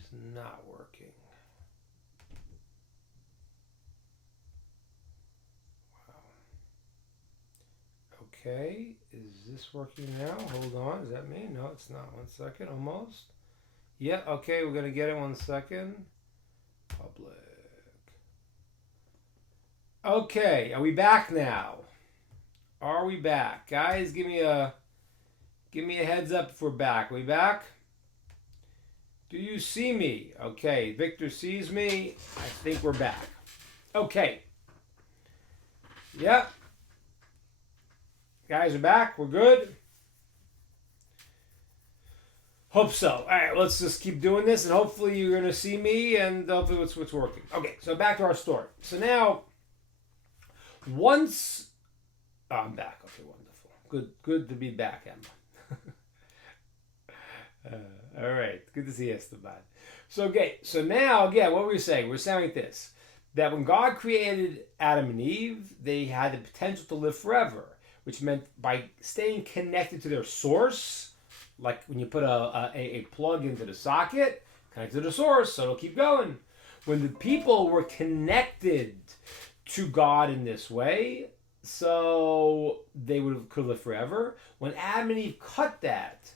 is not working. Okay, is this working now? Hold on, is that me? No, it's not. 1 second, almost. Yeah, okay, we're gonna get it 1 second. Public. Okay, are we back now? Are we back? Guys, give me a heads up if we're back. Are we back? Do you see me? Okay, Victor sees me. I think we're back. Okay. Yep. Guys are back. We're good. Hope so. All right, let's just keep doing this, and hopefully you're going to see me, and hopefully what's working. Okay, so back to our story. So now, once I'm back. Okay, wonderful. Good to be back, Emma. All right, good to see you, Esteban. So now again, what were we saying? We're saying like this: that when God created Adam and Eve, they had the potential to live forever, which meant by staying connected to their source, like when you put a plug into the socket, connect to the source, so it'll keep going. When the people were connected to God in this way, so they could live forever. When Adam and Eve cut that,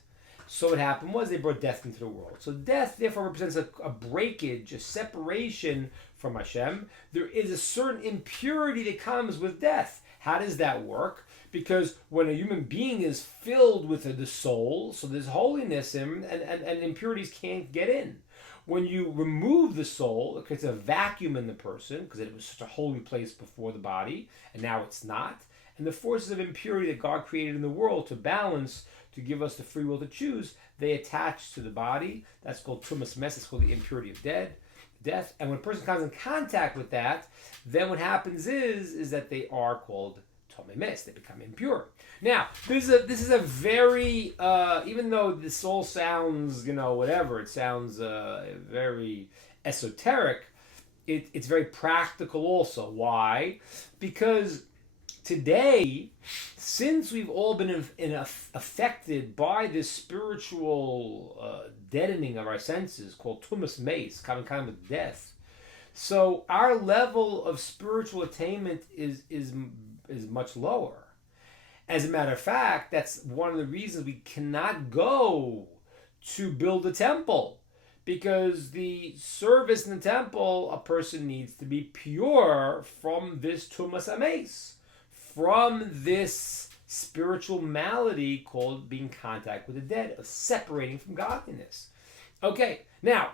so what happened was they brought death into the world. So death, therefore, represents a breakage, a separation from Hashem. There is a certain impurity that comes with death. How does that work? Because when a human being is filled with the soul, so there's holiness in, and impurities can't get in. When you remove the soul, it creates a vacuum in the person because it was such a holy place before the body, and now it's not. And the forces of impurity that God created in the world to balance, to give us the free will to choose, they attach to the body. That's called tumas mes. It's called the impurity of death. And when a person comes in contact with that, then what happens is that they are called tomei mes. They become impure. Now, this is a very, even though this all sounds, whatever, it sounds very esoteric, it's very practical also. Why? Because today, since we've all been affected by this spiritual deadening of our senses called tumas mes, kind of death, so our level of spiritual attainment is much lower. As a matter of fact, that's one of the reasons we cannot go to build a temple. Because the service in the temple, a person needs to be pure from this tumas mes, from this spiritual malady called being in contact with the dead, of separating from godliness. Okay, now,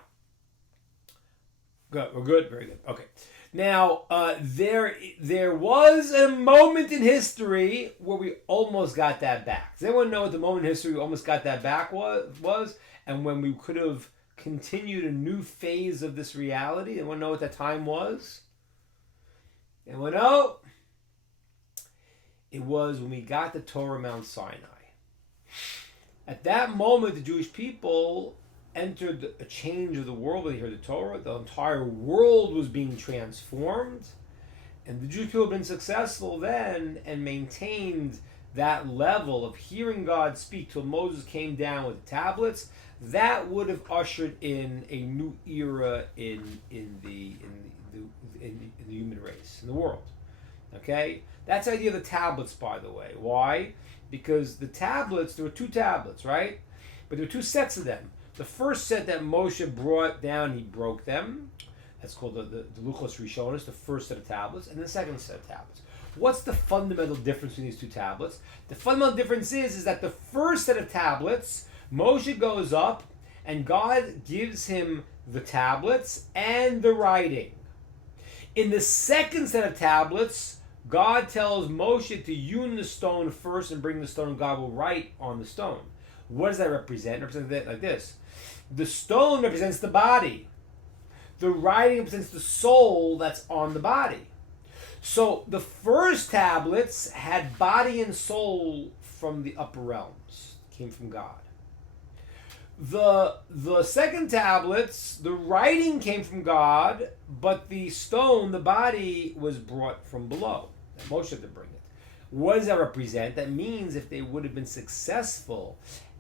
good, we're good, very good. Okay, now there was a moment in history where we almost got that back. Does anyone know what the moment in history we almost got that back was? And when we could have continued a new phase of this reality? Anyone know what that time was? Anyone know? It was when we got the Torah Mount Sinai. At that moment, the Jewish people entered a change of the world when they heard the Torah. The entire world was being transformed. And the Jewish people had been successful then and maintained that level of hearing God speak till Moses came down with the tablets. That would have ushered in a new era in the human race, in the world. Okay? That's the idea of the tablets, by the way. Why? Because the tablets, there were two tablets, right? But there were two sets of them. The first set that Moshe brought down, he broke them. That's called the Luchos Rishonos, the first set of tablets, and the second set of tablets. What's the fundamental difference between these two tablets? The fundamental difference is that the first set of tablets, Moshe goes up and God gives him the tablets and the writing. In the second set of tablets, God tells Moshe to hewn the stone first and bring the stone, and God will write on the stone. What does that represent? It represents it like this. The stone represents the body. The writing represents the soul that's on the body. So the first tablets had body and soul from the upper realms. Came from God. The second tablets, the writing came from God, but the stone, the body, was brought from below. Moshe had to bring it. What does that represent? That means if they would have been successful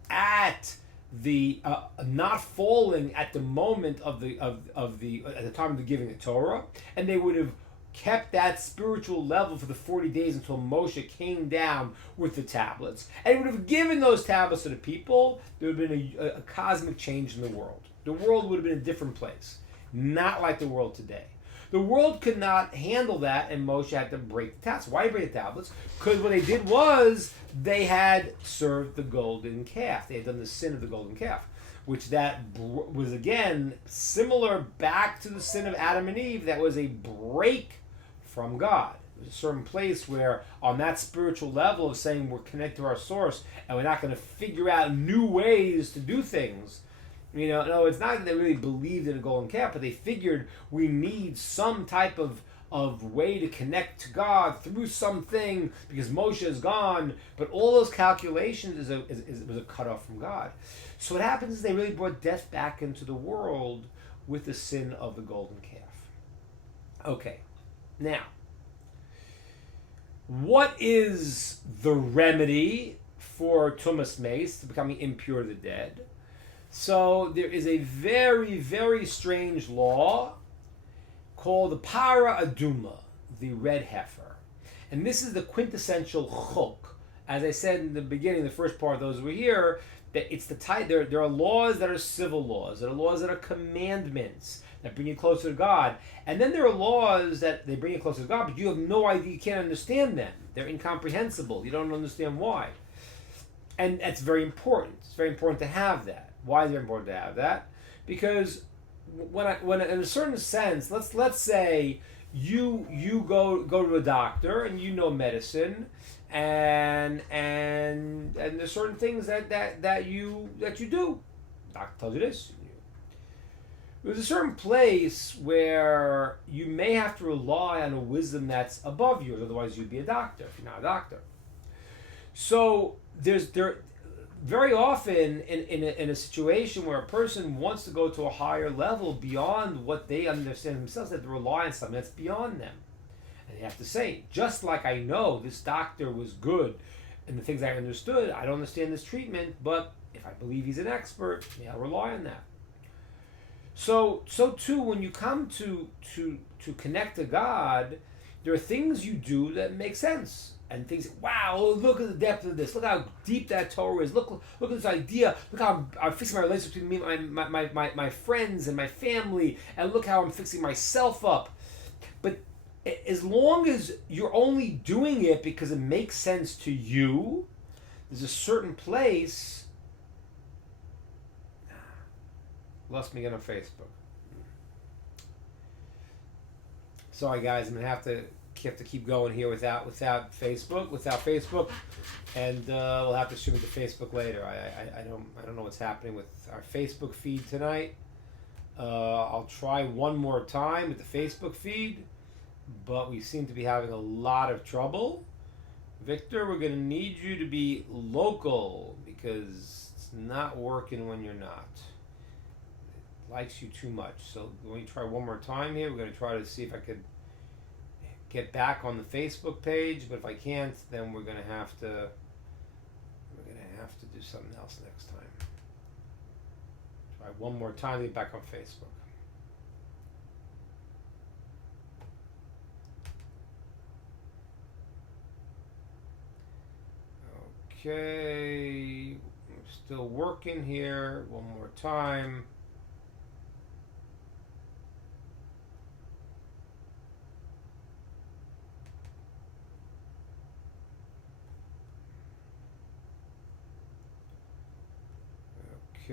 at the not falling at the moment of the at the time of the giving the Torah, and they would have kept that spiritual level for the 40 days until Moshe came down with the tablets, and he would have given those tablets to the people. There would have been a cosmic change in the world. The world would have been a different place, not like the world today. The world could not handle that, and Moshe had to break the tablets. Why break the tablets? Because what they did was they had served the golden calf. They had done the sin of the golden calf, which was again similar back to the sin of Adam and Eve. That was a break from God. There's a certain place where, on that spiritual level of saying we're connected to our source and we're not going to figure out new ways to do things. No, it's not that they really believed in a golden calf, but they figured we need some type of way to connect to God through something because Moshe is gone. But all those calculations was a cutoff from God. So what happens is they really brought death back into the world with the sin of the golden calf. Okay, now, what is the remedy for Tumas Meis, becoming impure to the dead? So there is a very, very strange law called the Para Aduma, the red heifer. And this is the quintessential chok. As I said in the beginning, the first part, those who were here, that it's the type, there are laws that are civil laws, there are laws that are commandments that bring you closer to God. And then there are laws that they bring you closer to God, but you have no idea, you can't understand them. They're incomprehensible. You don't understand why. And that's very important. It's very important to have that. Why is it important to have that? Because when in a certain sense, let's say you go to a doctor and you know medicine, and there's certain things that you do. Doctor tells you this. There's a certain place where you may have to rely on a wisdom that's above yours, otherwise you'd be a doctor if you're not a doctor. So there very often in a situation where a person wants to go to a higher level beyond what they understand themselves, they have to rely on something that's beyond them. And they have to say, just like I know this doctor was good and the things I understood, I don't understand this treatment, but if I believe he's an expert, I'll rely on that. So too, when you come to connect to God, there are things you do that make sense. And things, wow, look at the depth of this. Look how deep that Torah is. Look at this idea. Look how I'm fixing my relationship between me and my friends and my family. And look how I'm fixing myself up. But as long as you're only doing it because it makes sense to you, there's a certain place. Lost me again on Facebook. Sorry, guys. I'm going to have to keep going here without Facebook, and we'll have to stream it to Facebook later. I don't know what's happening with our Facebook feed tonight. I'll try one more time with the Facebook feed, but we seem to be having a lot of trouble. Victor, we're going to need you to be local because it's not working when you're not. It likes you too much. So when we try one more time here, we're going to try to see if I could get back on the Facebook page, but if I can't, then we're gonna have to do something else next time. Try one more time to get back on Facebook. Okay, we're still working here. One more time.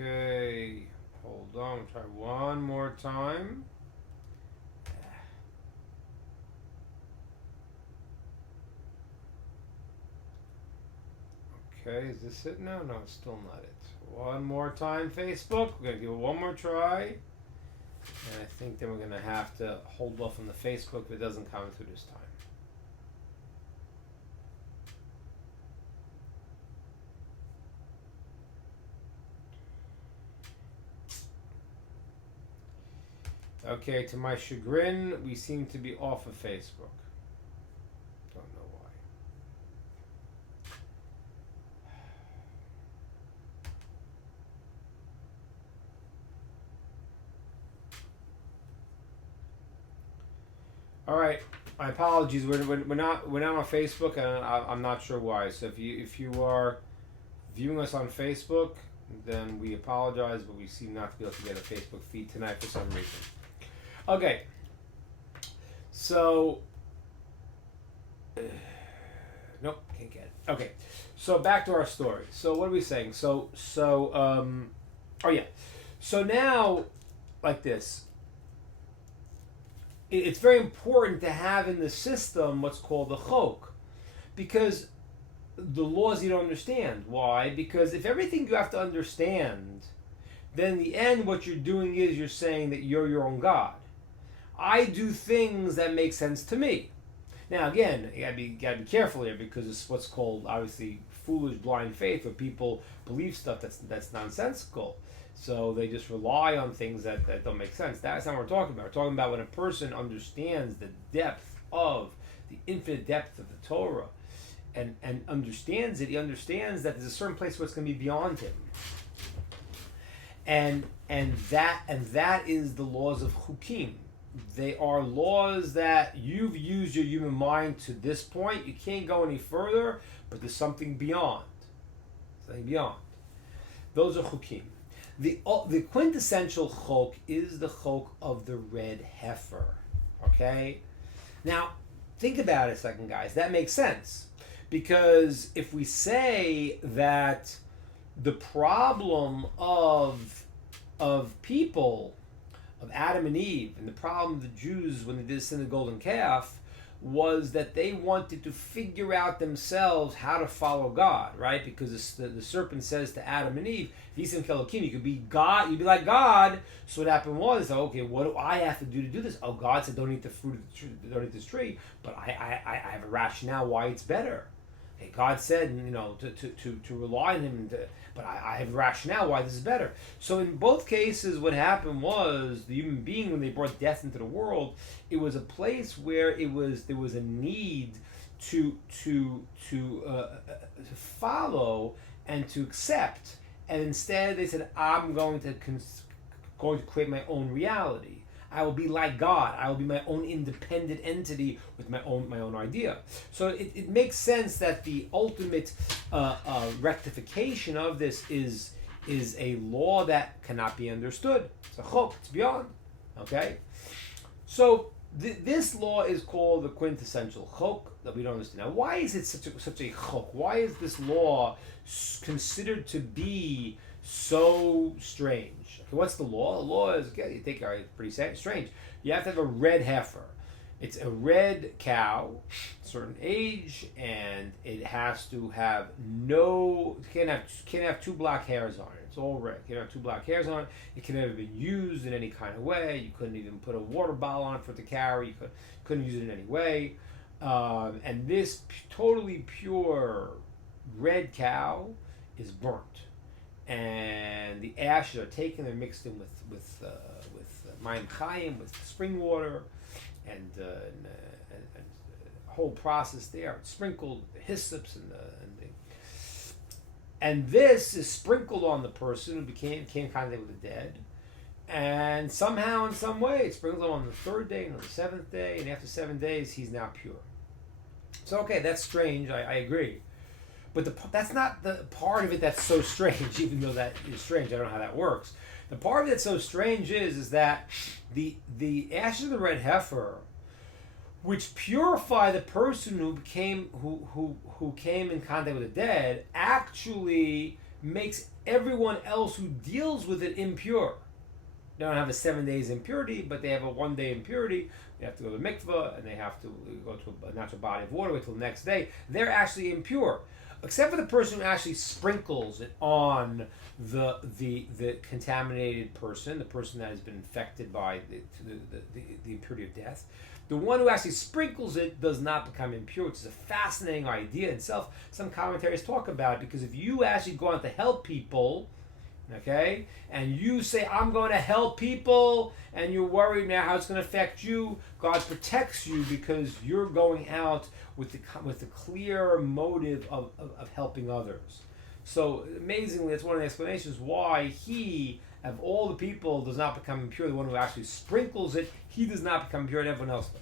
Okay, hold on, try one more time. Okay, is this it now? No, it's still not it. One more time, Facebook. We're going to give it one more try. And I think then we're going to have to hold off on the Facebook if it doesn't come through this time. Okay, to my chagrin, we seem to be off of Facebook. Don't know why. All right. My apologies. We're not on Facebook, and I'm not sure why. So if you are viewing us on Facebook, then we apologize, but we seem not to be able to get a Facebook feed tonight for some reason. Okay. So nope, can't get it. Okay. So back to our story. So what are we saying? Oh yeah. So now, like this, it's very important to have in the system what's called the chok, because the laws you don't understand. Why? Because if everything you have to understand, then in the end what you're doing is you're saying that you're your own God. I do things that make sense to me. Now again, you gotta be careful here, because it's what's called obviously foolish blind faith, where people believe stuff that's nonsensical. So they just rely on things that don't make sense. That's not what we're talking about. We're talking about when a person understands the depth of the infinite depth of the Torah, and understands it. He understands that there's a certain place where it's going to be beyond him, and that is the laws of chukim. They are laws that you've used your human mind to this point. You can't go any further, but there's something beyond. Something beyond. Those are chukim. The quintessential chok is the chok of the red heifer. Okay? Now, think about it a second, guys. That makes sense. Because if we say that the problem of people, of Adam and Eve, and the problem of the Jews when they did sin of the golden calf, was that they wanted to figure out themselves how to follow God, right? Because the serpent says to Adam and Eve, "Visam kelokim," you could be God, you'd be like God. So what happened was, okay, what do I have to do this? Oh, God said, "Don't eat the fruit of the tree, don't eat this tree," but I have a rationale why it's better. Okay, God said, to rely on Him, but I have a rationale why this is better. So in both cases, what happened was the human being, when they brought death into the world, it was a place where there was a need to follow and to accept, and instead they said, "I'm going to create my own reality. I will be like God. I will be my own independent entity with my own idea." So it makes sense that the ultimate rectification of this is a law that cannot be understood. It's a chok. It's beyond. Okay. So this law is called the quintessential chok that we don't understand. Now, why is it such a chok? Why is this law considered to be so strange? Okay, what's the law? The law is, okay, you think, all right, pretty strange. You have to have a red heifer. It's a red cow, certain age, and it has to have can't have two black hairs on it. It's all red. You can't have two black hairs on it. It can never been used in any kind of way. You couldn't even put a water bottle on it for it to carry. You couldn't use it in any way. And this totally pure red cow is burnt. And the ashes are taken and mixed in with mayim chayim, with spring water, and the whole process there. It's sprinkled the hyssops and this is sprinkled on the person who became contact with the dead, and somehow in some way it's sprinkled on the third day and on the seventh day, and after 7 days he's now pure. So okay, that's strange. I agree. But that's not the part of it that's so strange, even though that is strange. I don't know how that works. The part of it that's so strange is that the ashes of the red heifer, which purify the person who came in contact with the dead, actually makes everyone else who deals with it impure. They don't have a 7 days impurity, but they have a 1 day impurity. They have to go to the mikveh, and they have to go to a natural body of water, wait till the next day. They're actually impure. Except for the person who actually sprinkles it on the contaminated person, the person that has been infected by the impurity of death. The one who actually sprinkles it does not become impure, which is a fascinating idea itself. Some commentaries talk about it, because if you actually go out to help people, okay, and you say, "I'm going to help people," and you're worried now how it's going to affect you, God protects you because you're going out with the clear motive of helping others. So amazingly, that's one of the explanations why he, of all the people, does not become impure. The one who actually sprinkles it, he does not become impure, and everyone else does.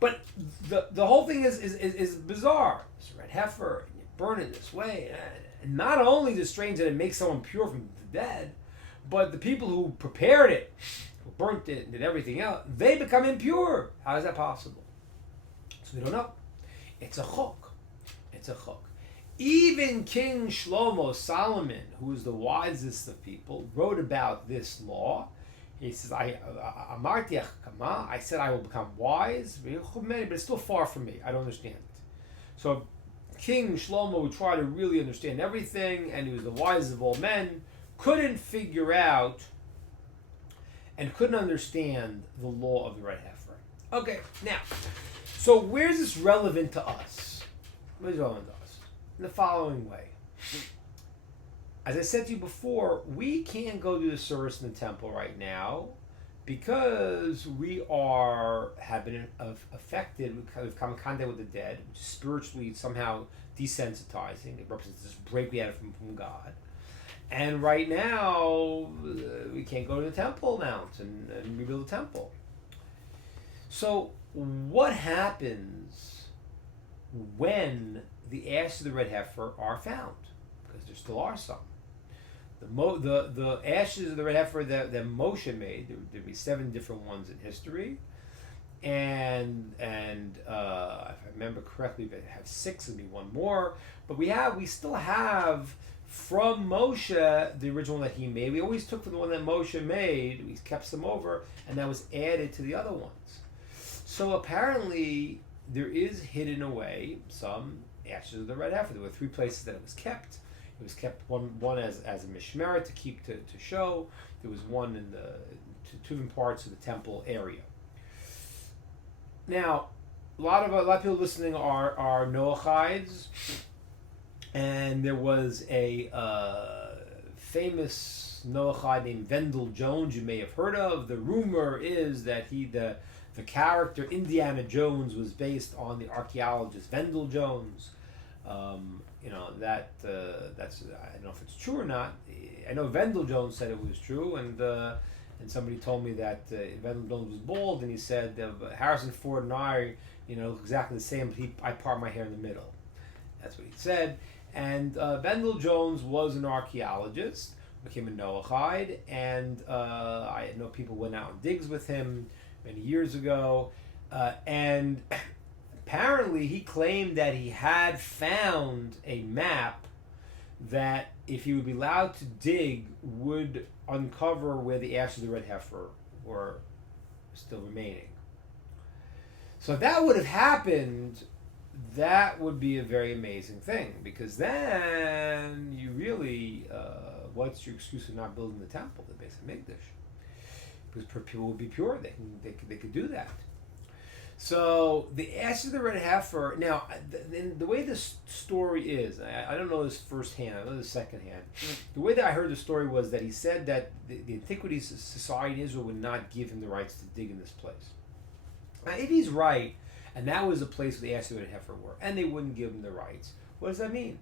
But the whole thing is bizarre. It's a red heifer, and you burn it this way. And not only is it strange that it makes someone pure from the dead, but the people who prepared it, who burnt it and did everything else, they become impure. How is that possible? So we don't know. It's a chok. It's a chok. Even King Shlomo, Solomon, who is the wisest of people, wrote about this law. He says, I said I will become wise, but it's still far from me. I don't understand it. So King Shlomo, who tried to really understand everything, and he was the wisest of all men, couldn't figure out and couldn't understand the law of the red heifer. Okay, now, so where's this relevant to us? Where's it relevant to us? In the following way. As I said to you before, we can't go do the service in the temple right now because we have been affected. We've come in contact with the dead, which is spiritually somehow desensitizing. It represents this break we had from God. And right now, we can't go to the Temple Mount and rebuild the temple. So what happens when the ashes of the red heifer are found? Because there still are some. The ashes of the red heifer that Moshe made, there'd be 7 different ones in history, and if I remember correctly, they have 6, and be one more. But we still have from Moshe the original that he made. We always took from the one that Moshe made. We kept some over, and that was added to the other ones. So apparently there is hidden away some ashes of the red heifer. There were 3 places that it was kept. It was kept one as a mishmeret to keep to show. There was one in the 2 different parts of the temple area. Now, a lot of people listening are Noachides, and there was a famous Noachide named Vendel Jones you may have heard of. The rumor is that the character Indiana Jones was based on the archaeologist Vendel Jones. That's I don't know if it's true or not. I know Vendel Jones said it was true, and somebody told me that Vendel Jones was bald, and he said Harrison Ford and I, look exactly the same, but I part my hair in the middle. That's what he said. And Vendel Jones was an archaeologist, became a Noachide, and I know people went out on digs with him many years ago, and apparently he claimed that he had found a map that, if he would be allowed to dig, would uncover where the ashes of the red heifer were still remaining. So if that would have happened, that would be a very amazing thing, because then you really, what's your excuse for not building the temple, the Beis Hamikdash? Because people would be pure, they could do that. So the ashes of the red heifer. Now, the way this story is, I don't know this firsthand. I know this secondhand. The way that I heard the story was that he said that the Antiquities Society in Israel would not give him the rights to dig in this place. Now, if he's right, and that was the place where the ashes of the red heifer were, and they wouldn't give him the rights, what does that mean?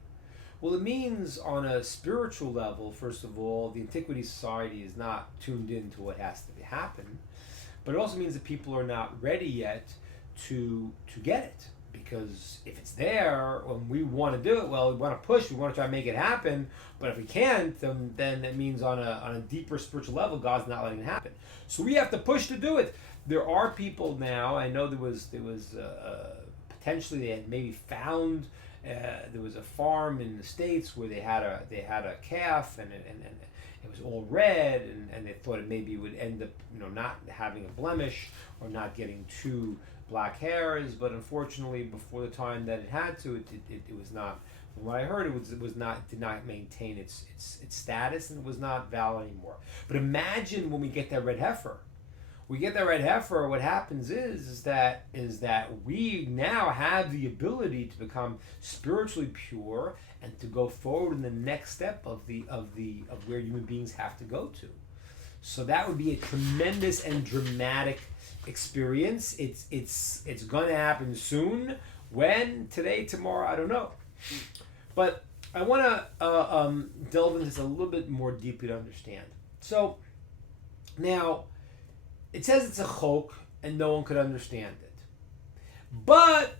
Well, it means on a spiritual level, first of all, the Antiquities Society is not tuned in to what has to happen, but it also means that people are not ready yet to get it, because if it's there and we want to do it, well, we want to push, we want to try to make it happen, but if we can't, then it means on a deeper spiritual level, God's not letting it happen. So we have to push to do it. There are people now, I know there was potentially they had maybe found there was a farm in the States where they had a calf, and it was all red, and they thought it maybe would end up not having a blemish or not getting 2 black hairs, but unfortunately before the time that it had to, it was not. From what I heard, did not maintain its status, and it was not valid anymore. But imagine when we get that red heifer. We get that red heifer. What happens is that we now have the ability to become spiritually pure and to go forward in the next step of where human beings have to go to. So that would be a tremendous and dramatic experience. It's going to happen soon. When? Today? Tomorrow? I don't know. But I want to delve into this a little bit more deeply to understand. So now, it says it's a chok and no one could understand it. But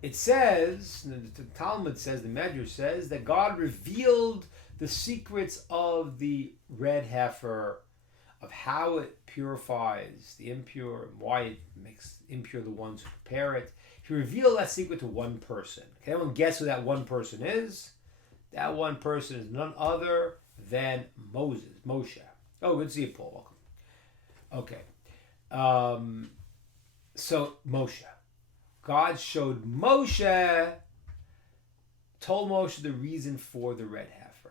it says, the Talmud says, the Medrash says, that God revealed the secrets of the red heifer, of how it purifies the impure and why it makes impure the ones who prepare it. He revealed that secret to one person. Can anyone guess who that one person is? That one person is none other than Moshe. Oh, good to see you, Paul. Welcome. Okay. So Moshe. God showed Moshe, told Moshe the reason for the red heifer.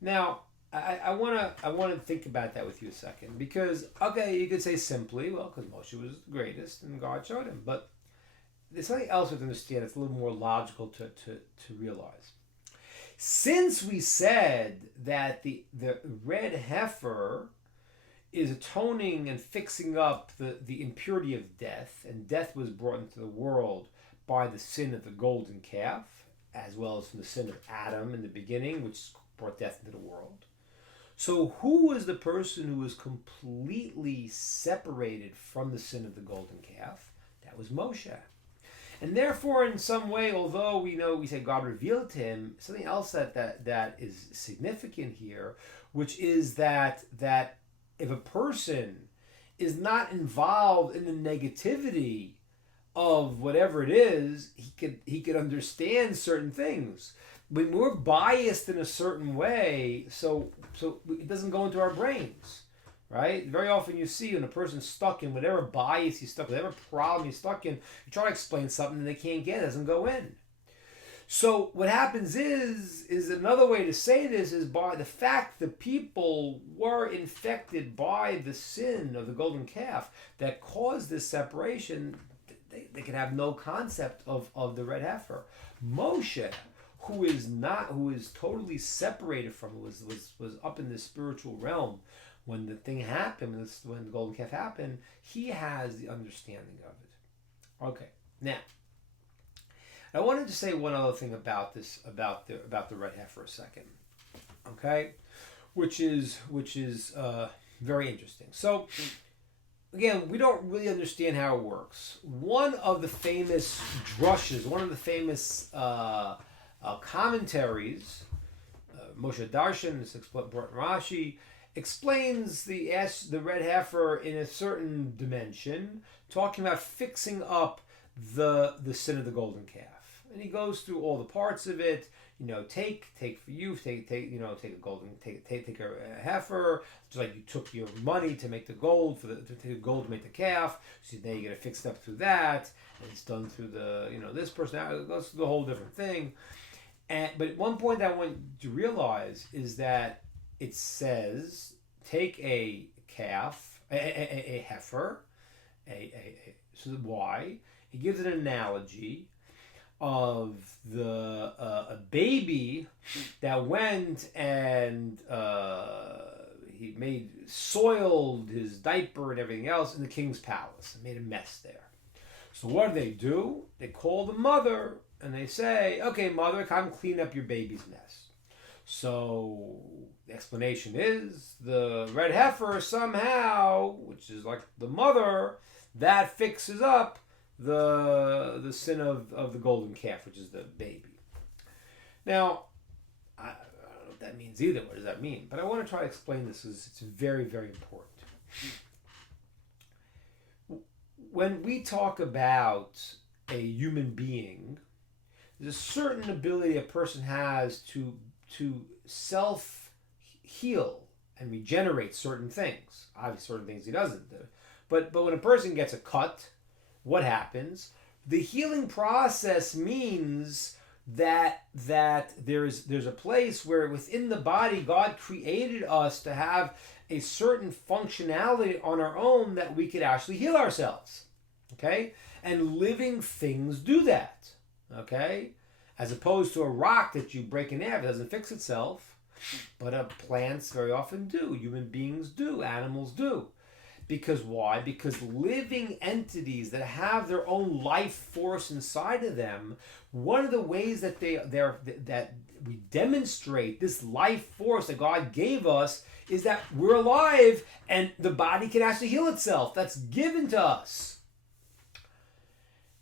Now, I want to think about that with you a second, because okay, you could say simply, well, because Moshe was the greatest and God showed him, but there's something else to understand. It's a little more logical to realize. Since we said that the red heifer is atoning and fixing up the impurity of death, and death was brought into the world by the sin of the golden calf, as well as from the sin of Adam in the beginning, which brought death into the world. So who was the person who was completely separated from the sin of the golden calf? That was Moshe. And therefore, in some way, although we say God revealed to him, something else that is significant here, which is that if a person is not involved in the negativity of whatever it is, he could understand certain things. When we're biased in a certain way, so it doesn't go into our brains, right? Very often you see when a person's stuck in whatever bias he's stuck in, whatever problem he's stuck in, you try to explain something and they can't get it, doesn't go in. So what happens is another way to say this is by the fact that people were infected by the sin of the golden calf that caused this separation, they can have no concept of the red heifer. Moshe, who is totally separated from it, was up in the spiritual realm when the thing happened, when the golden calf happened, he has the understanding of it. Okay, now I wanted to say one other thing about this, about the red heifer a second, okay, which is very interesting. So again, we don't really understand how it works. One of the famous drushes, one of the famous commentaries, Moshe Darshan, this brought in Rashi, explains the red heifer in a certain dimension, talking about fixing up the sin of the golden calf. And he goes through all the parts of it. Take a heifer, just like you took your money to make the gold to make the calf. So now you get it fixed up through that, and it's done through the this person. Now it goes through the whole different thing. But one point that I want you to realize is that it says take a calf, a heifer, so why? It gives an analogy of a baby that went and he soiled his diaper and everything else in the king's palace and made a mess there. So what do? They call the mother and they say, okay, mother, come clean up your baby's mess. So the explanation is the red heifer somehow, which is like the mother, that fixes up the sin of the golden calf, which is the baby. Now, I don't know what that means either. What does that mean? But I want to try to explain this because it's very, very important. When we talk about a human being, there's a certain ability a person has to self-heal and regenerate certain things. Obviously, certain things he doesn't do. But when a person gets a cut, what happens? The healing process means that there's a place where within the body God created us to have a certain functionality on our own that we could actually heal ourselves. Okay? And living things do that. Okay? As opposed to a rock that you break in half, it doesn't fix itself. But plants very often do. Human beings do. Animals do. Because why? Because living entities that have their own life force inside of them, one of the ways that that we demonstrate this life force that God gave us is that we're alive and the body can actually heal itself. That's given to us.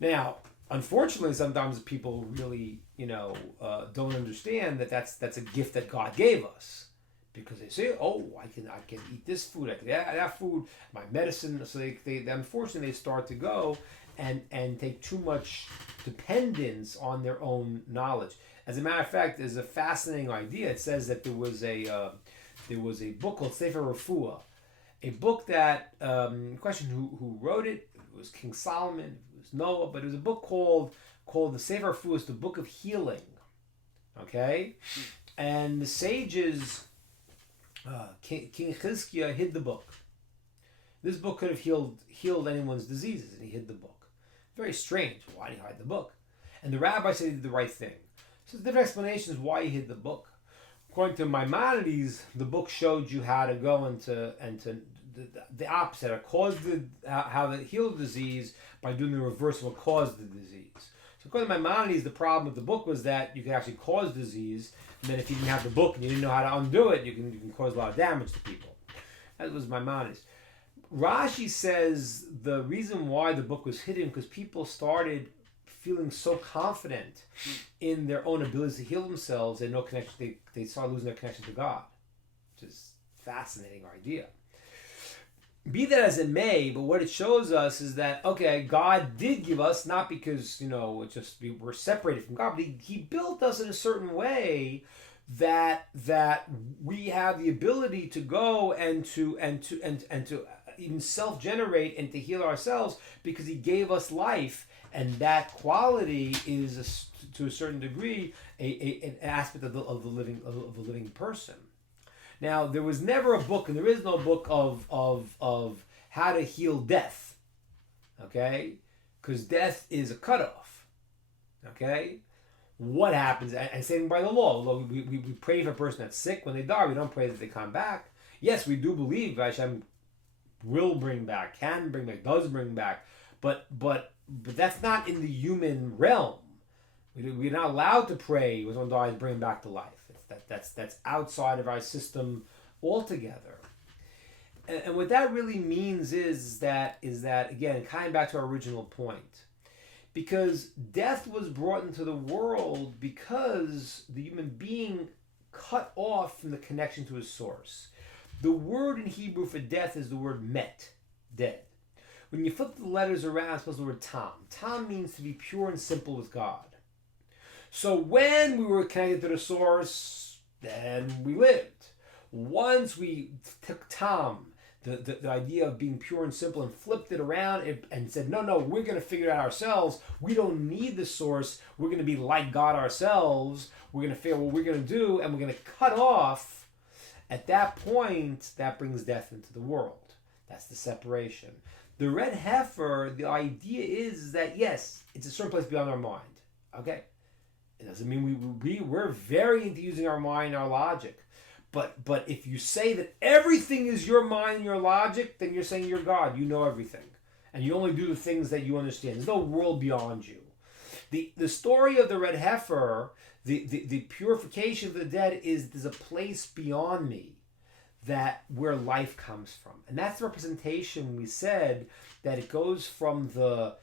Now, unfortunately, sometimes people really, don't understand that that's a gift that God gave us, because they say, "Oh, I can eat this food, I can that food, my medicine." So they unfortunately they start to go and take too much dependence on their own knowledge. As a matter of fact, there's a fascinating idea. It says that there was a book called Sefer Refuah, a book that question who wrote it. It was King Solomon. It was Noah, but it was a book called the Sefer Refuah, the Book of Healing. Okay, and the sages, King Chizkiah hid the book. This book could have healed anyone's diseases, and he hid the book. Very strange. Why did he hide the book? And the rabbi said he did the right thing. So there's different explanations why he hid the book. According to Maimonides, the book showed you how to go into the opposite, how to heal the disease by doing the reverse of what caused the disease. So according to Maimonides, the problem with the book was that you could actually cause disease, and then if you didn't have the book and you didn't know how to undo it, you can cause a lot of damage to people. That was Maimonides. Rashi says the reason why the book was hidden because people started feeling so confident in their own abilities to heal themselves, and no connection. They started losing their connection to God, which is a fascinating idea. Be that as it may, but what it shows us is that, okay, God did give us, not because it's just we're separated from God, but He built us in a certain way that we have the ability to go and to even self-generate and to heal ourselves because He gave us life. And that quality is, to a certain degree, an aspect of the living person. Now, there was never a book, and there is no book of how to heal death. Okay, because death is a cutoff. Okay, what happens? And same by the law. We pray for a person that's sick when they die. We don't pray that they come back. Yes, we do believe Hashem will bring back, can bring back, does bring back, but that's not in the human realm. We're not allowed to pray when someone dies, bring him back to life. That's outside of our system altogether. And what that really means is that again, kind of back to our original point, because death was brought into the world because the human being cut off from the connection to his source. The word in Hebrew for death is the word met, dead. When you flip the letters around, it's supposed to be the word tam. Tam means to be pure and simple with God. So when we were connected to the source, then we lived. Once we took tam, the idea of being pure and simple, and flipped it around and said, no, we're going to figure it out ourselves. We don't need the source. We're going to be like God ourselves. We're going to figure out what we're going to do, and we're going to cut off. At that point, that brings death into the world. That's the separation. The red heifer, the idea is that, yes, it's a certain place beyond our mind. Okay? It doesn't mean we're very into using our mind, our logic. But if you say that everything is your mind and your logic, then you're saying you're God. You know everything. And you only do the things that you understand. There's no world beyond you. The story of the red heifer, the purification of the dead is there's a place beyond me that where life comes from. And that's the representation. We said that it goes from the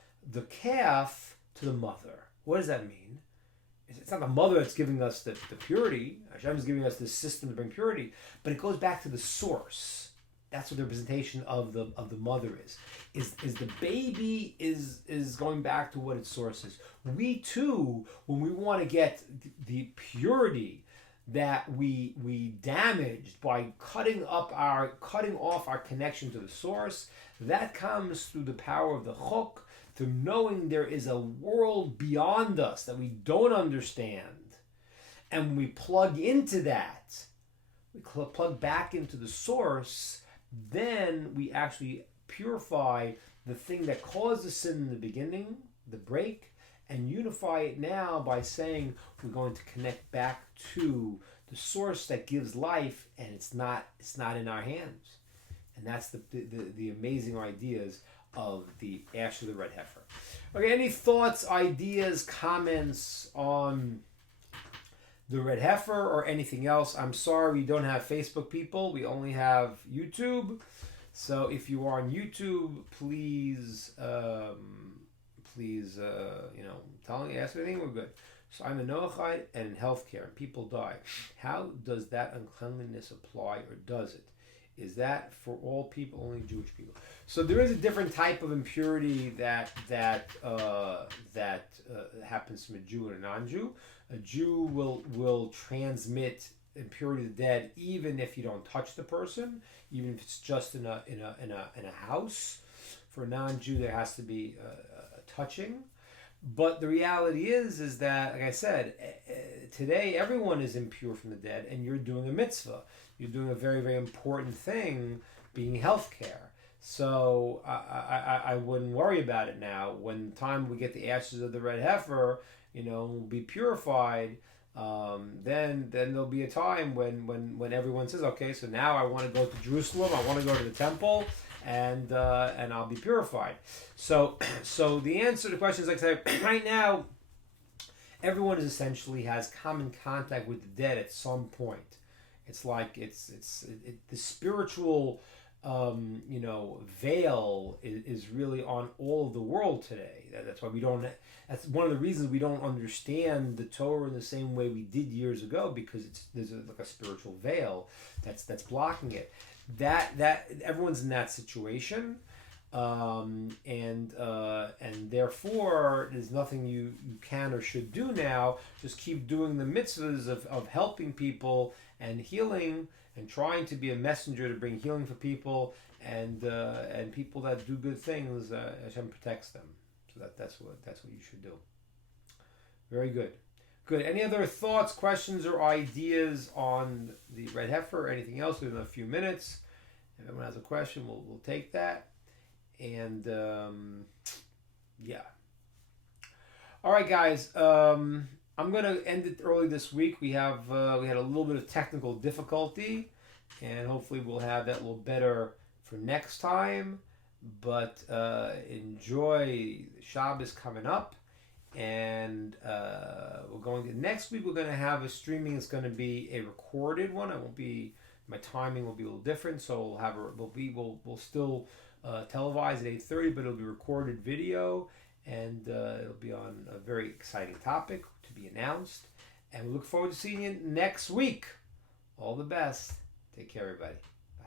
calf to the mother. What does that mean? It's not the mother that's giving us the purity. Hashem is giving us this system to bring purity, but it goes back to the source. That's what the representation of the mother is the baby is going back to what its source is. We too, when we want to get the purity that we damaged by cutting off our connection to the source, that comes through the power of the chok, through knowing there is a world beyond us that we don't understand. And when we plug into that, we plug back into the source, then we actually purify the thing that caused the sin in the beginning, the break, and unify it now by saying we're going to connect back to the source that gives life, and it's not in our hands. And that's the amazing ideas of the ash of the red heifer. Okay, any thoughts, ideas, comments on the red heifer or anything else? I'm sorry we don't have Facebook, people. We only have YouTube. So if you are on YouTube, please please, ask me anything. We're good. So I'm a Noachide and in healthcare, and people die. How does that uncleanliness apply, or does it? Is that for all people, only Jewish people? So there is a different type of impurity that happens from a Jew and a non-Jew. A Jew will transmit impurity to the dead even if you don't touch the person, even if it's just in a house. For a non-Jew, there has to be a touching. But the reality is that, like I said, today everyone is impure from the dead, and you're doing a mitzvah. You're doing a very, very important thing, being healthcare. So I wouldn't worry about it now. When the time we get the ashes of the red heifer, will be purified. Then there'll be a time when everyone says, okay, so now I want to go to Jerusalem. I want to go to the temple. And I'll be purified. So the answer to the question is, like I said, right now, everyone essentially has common contact with the dead at some point. It's like the spiritual, veil is really on all of the world today. That's why we don't. That's one of the reasons we don't understand the Torah in the same way we did years ago, because there's like a spiritual veil that's blocking it. That everyone's in that situation, and therefore there's nothing you can or should do now. Just keep doing the mitzvahs of helping people and healing, and trying to be a messenger to bring healing for people, and people that do good things, Hashem protects them. So that's what you should do. Very good. Good. Any other thoughts, questions, or ideas on the red heifer or anything else? We have a few minutes. If anyone has a question, we'll take that. And yeah. All right, guys. I'm going to end it early this week. We had a little bit of technical difficulty, and hopefully we'll have that a little better for next time. But enjoy. Shabbos coming up. And we're going to next week. We're going to have a streaming. It's going to be a recorded one. It won't be. My timing will be a little different. So we'll still televise at 8:30, but it'll be recorded video, and it'll be on a very exciting topic to be announced. And we look forward to seeing you next week. All the best. Take care, everybody.